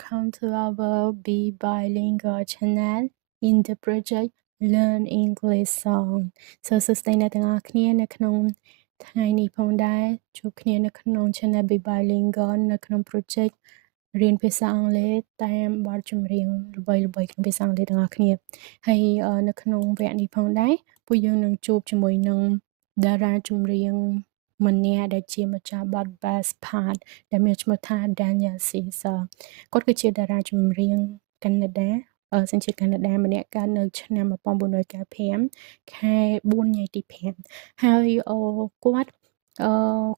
welcome to our Be Bilingual channel in the project Learn English Song សួស្តីអ្នកទាំងអស់គ្នានៅក្នុងថ្ងៃនេះផងដែរជួបគ្នានៅក្នុង channel Be Bilingual នៅក្នុង project រៀនភាសាអង់គ្លេសតាមបទចម្រៀងល្បីៗក្នុងភាសាអង់គ្លេសទាំងអស់គ្នាហើយនៅក្នុងវគ្គនេះផងដែរពួកយើងនឹងជួបជាមួយនឹងតារាចម្រៀងម្នាក់ដែលជាម្ចាស់បទ Best Part ដែលមានឈ្មោះថា Daniel Caesar គាត់គឺជាតារាចម្រៀងកាណាដាសញ្ជាតិកាណាដាម្នាក់កើតនៅឆ្នាំ1995ខែ4ថ្ងៃទី5ហើយគាត់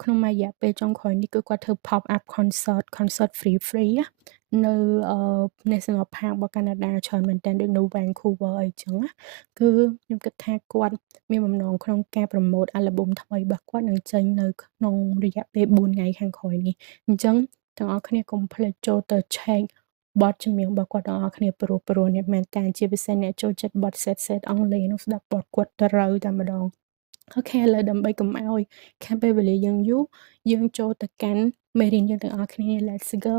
ក្នុងមួយរយៈពេលចុងក្រោយនេះគឺគាត់ធ្វើ pop up concert free នៅ National Park របស់កាណាដាច្រើនមែនទែនដូចនៅ Vancouver អីចឹងណាគឺខ្ញុំគិតថាគាត់មានបំណងក្នុងការ promote album ថ្មីរបស់គាត់នឹងចេញនៅក្នុងរយៈពេល4ថ្ងៃខាងក្រោយនេះអញ្ចឹងទាំងអស់គ្នាកុំភ្លេចចូលទៅ check បទចម្រៀងរបស់គាត់ទាំងអស់គ្នាព្រោះអ្នកមែនតើជាពិសេសអ្នកចូលចិត្តបទ set អង់គ្លេសនោះស្ដាប់បទគាត់ត្រូវតែម្ដងអូខេឥឡូវដើម្បីកុំឲ្យខាងពេលវេលាយើងយូរយើងចូលទៅកាន់មេរៀនយើងទាំងអស់គ្នា Let's go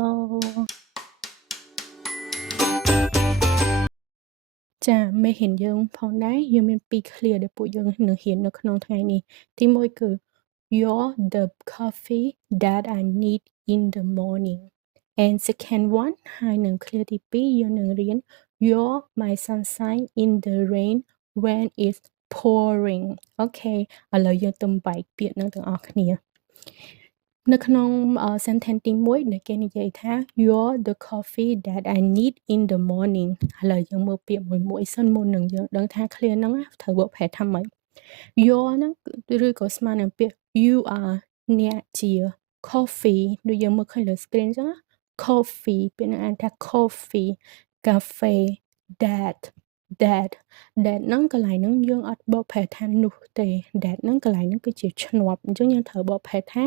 ចាមេរៀនយើងផងដែរយើងមាន2 clear ដែលពួកយើងនឹងរៀននៅក្នុងថ្ងៃនេះទី1គឺ You're the coffee that I need in the morning and second one ហើយនឹង clear ទី2យើងនឹងរៀន You're my sunshine in the rain when it's pouring អូខេឥឡូវយើងទៅបែកពាក្យនឹងទាំងអស់គ្នានៅក្នុង sentence ទី1ដែលគេនិយាយថា You're the coffee that I need in the morning ឥឡូវយើងមើលពាក្យមួយសិនមុននឹងយើងដឹងថា clear ហ្នឹងត្រូវបកប្រែថាម៉េច You're ហ្នឹងឬក៏ស្មើនឹងពាក្យ You are អ្នកជា coffee ដូចយើងមើលឃើញលើ screen អញ្ចឹងណា coffee ពាក្យហ្នឹងអានថា coffee កាហ្វេ that ហ្នឹងកន្លែងហ្នឹងយើងអត់បកប្រែថានោះទេ that ហ្នឹងកន្លែងហ្នឹងគឺជាឈ្នាប់អញ្ចឹងយើងត្រូវបកប្រែថា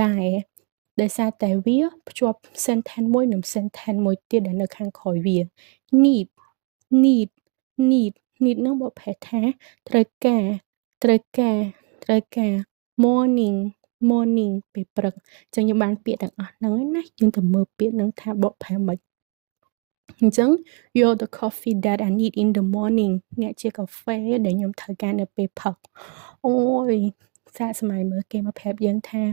ដែរដោយសារតែវាភ្ជាប់ sentence មួយនឹង sentence មួយទៀតដែលនៅខាងក្រោយវា need ហ្នឹងបកប្រែថាត្រូវការ morning ពេលព្រឹកអញ្ចឹងយើងបានពាក្យទាំងអស់ហ្នឹងហើយណាយើងទៅមើលពាក្យហ្នឹងថាបកប្រែម៉េចអញ្ចឹង You're the coffee that I need in the morning អ្នកជាកាហ្វេដែលខ្ញុំត្រូវការនៅពេលផឹកអូយសាកសម័យមើលគេមកប្រាប់យើងថា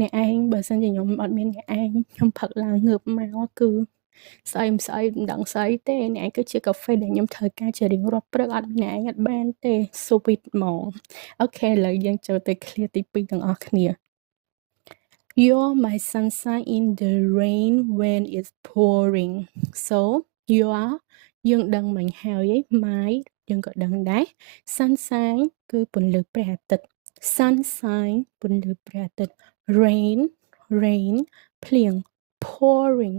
អ្នកឯងបើសិនជាខ្ញុំអត់មានអ្នកឯងខ្ញុំផឹកឡើងងើបមកគឺស្អីមិនដឹងស្អីទេអ្នកឯងគឺជាកាហ្វេដែលខ្ញុំត្រូវការជារៀងរាល់ព្រឹកអត់អ្នកឯងអត់បានទេ sweet ហ្មងអូខេឥឡូវយើងចូលទៅ clear ទី2ទាំងអស់គ្នា You're my sunshine in the rain when it's pouring so you are យើងដឹងមិញហើយmy យើងក៏ដឹងដែរ sunshine គឺពន្លឺព្រះអាទិត្យ sunshine ពន្លឺព្រះអាទិត្យ rain ភ្លៀង pouring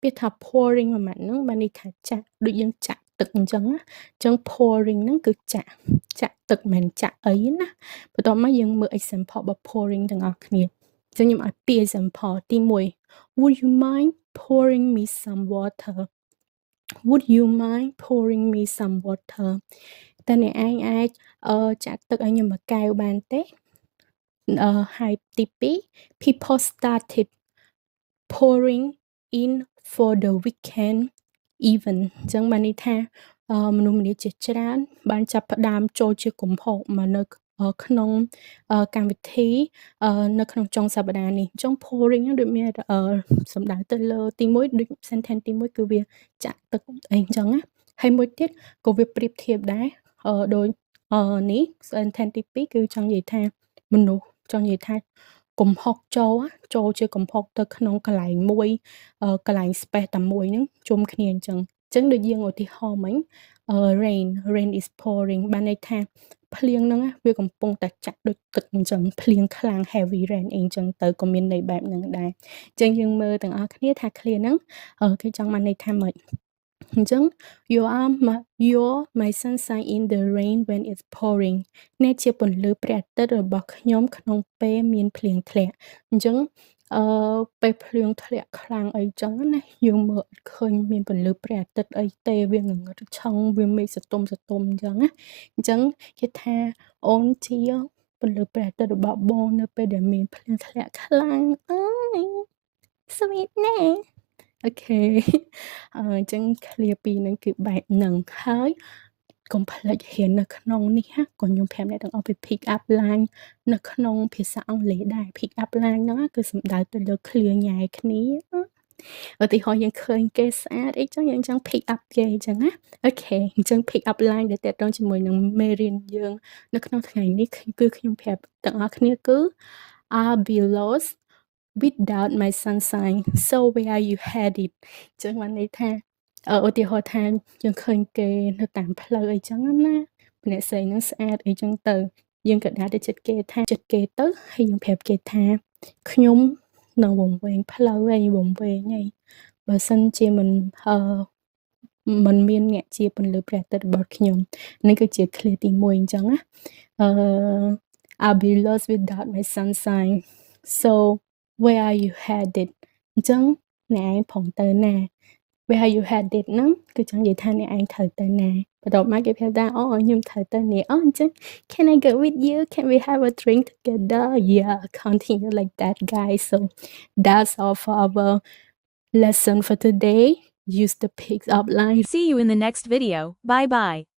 ពាក្យថា pouring មួយម៉ាត់ហ្នឹងបានន័យថាចាក់ដូចយើងចាក់ទឹកអញ្ចឹងណាអញ្ចឹង pouring ហ្នឹងគឺចាក់ទឹកមិនចាក់អីណាបន្ទាប់មកយើងមើល example របស់ pouring ទាំងអស់គ្នាអញ្ចឹងខ្ញុំឲ្យពី example ទី1 Would you mind pouring me some water Would you mind pouring me some water តើអ្នកឯងអាចចាក់ទឹកឲ្យខ្ញុំមួយកែវបានទេហើយទី2 People started pouring in for the weekend even អញ្ចឹងបានន័យថាមនុស្សម្នាជាច្រើនបានចាប់ផ្ដើមចូលជាគំហុកមកនៅក្នុងកម្មវិធីនៅក្នុងចុងសប្តាហ៍នេះអញ្ចឹង pouring ហ្នឹងដូចមានសំដៅទៅលើទី1ដូច sentence ទី1គឺវាចាក់ទឹកអីអញ្ចឹងណាហើយមួយទៀតក៏វាប្រៀបធៀបដែរដូចនេះ sentence ទី2គឺចង់និយាយថាមនុស្សចង់និយាយថាកំហុកចូលជាកំហុកទៅក្នុងកន្លែងមួយកន្លែង space តែមួយហ្នឹងជុំគ្នាអញ្ចឹងដូចយើងឧទាហរណ៍មិញrain is pouring បានន័យថាភ្លៀងហ្នឹងវាកំពុងតែចាក់ដូចទឹកអញ្ចឹងភ្លៀងខ្លាំង heavy rain អីអញ្ចឹងទៅក៏មានន័យបែបហ្នឹងដែរអញ្ចឹងយើងមើលទាំងអស់គ្នាថា clear ហ្នឹងគេចង់បានន័យថាម៉េចអញ្ចឹង you're my sunshine in the rain when it's pouring អ្នកជាពន្លឺព្រះអាទិត្យរបស់ខ្ញុំក្នុងពេលមានភ្លៀងធ្លាក់អញ្ចឹងពេលភ្លៀងធ្លាក់ខ្លាំងអីចឹងណាយើងមើលអត់ឃើញមានពន្លឺព្រះអាទិត្យអីទេវាងងឹតឆឹងវាមេឃសតុំអញ្ចឹងណាអញ្ចឹងគេថាអូនជាពន្លឺព្រះអាទិត្យរបស់បងនៅពេលដែលមានភ្លៀងធ្លាក់ខ្លាំងអើយ sweet ណា អូខេ អញ្ចឹង clear ពីហ្នឹងគឺបែបហ្នឹងហើយកុំភ្លេចរៀននៅក្នុងនេះណាក៏ខ្ញុំប្រាប់អ្នកទាំងអស់ពី pick up line នៅក្នុងភាសាអង់គ្លេសដែរ pick up line ហ្នឹងគឺសំដៅទៅលើ clear ញ៉ែគ្នាឧទាហរណ៍យើងឃើញគេស្អាតអីចឹងយើងចង់ pick up គេអញ្ចឹងណាអូខេអញ្ចឹង pick up line ដែលទាក់ទងជាមួយនឹងមេរៀនយើងនៅក្នុងថ្ងៃនេះគឺខ្ញុំប្រាប់ទាំងអស់គ្នាគឺ I'll be lost without my sunshine so where you had it ចឹងបានន័យថាឧទាហរណ៍ថាយើងឃើញគេនៅតាមផ្លូវអីចឹងណាអ្នកស្រីនឹងស្អាតអីចឹងទៅយើងក៏ដាក់ទៅចិត្តគេទៅហើយយើងប្រាប់គេថាខ្ញុំនៅវង្វេងផ្លូវហើយវង្វេងហើយបើសិនជាមិនមានអ្នកជាពន្លឺព្រះអាទិត្យរបស់ខ្ញុំនេះគឺជា clear ទី1អញ្ចឹងណាI'll be lost without my sunshine so where you had it អញ្ចឹងអ្នកឯងផងទៅណា where you had it ហ្នឹងគឺចង់និយាយថាអ្នកឯងត្រូវទៅណាបន្ទាប់មកគេប្រាប់ថាអូខ្ញុំត្រូវទៅនេះអញ្ចឹង can I go with you can we have a drink together yeah continue like that guys so that's all for our lesson for today use the pick up line See you in the next video. Bye bye.